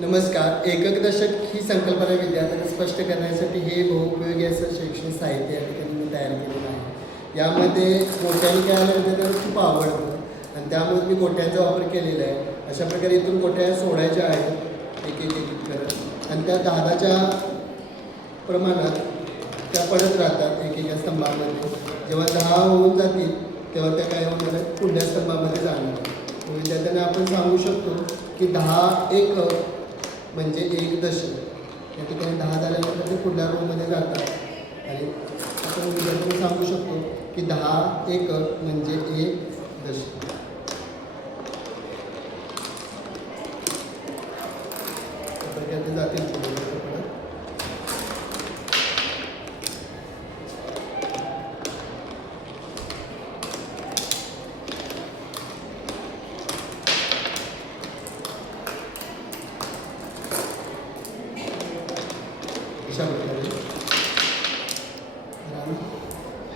नमस्कार. एकक दशक ही संकल्पना विद्यार्थ्यांना स्पष्ट करण्यासाठी हे बहुउपयोगी असं शैक्षणिक साहित्य या ठिकाणी मी तयार केलेलं आहे. यामध्ये गोट्यांनी खेळायला विद्यार्थ्यांना खूप आवडतं आणि त्यामुळे मी गोट्यांचा वापर केलेला आहे. अशा प्रकारे इथून गोट्या सोडायच्या आहेत एक एक एक करत आणि त्या दादाच्या प्रमाणात त्या पडत राहतात एकेका स्तंभामध्ये. जेव्हा 10 होऊन जातील तेव्हा त्या काय होणार आहेत, पुढल्या स्तंभामध्ये जाणार. विद्यार्थ्यांना आपण सांगू शकतो की 10 एकक म्हणजे एक दशक. या ठिकाणी 10 झाल्यानंतर ते पुढल्या रोमध्ये जातात आणि आपण विद्यार्थ्यांना सांगू शकतो की 10 एकक म्हणजे एक दशक. प्रकारे जातील पुढे परत. अशा प्रकारे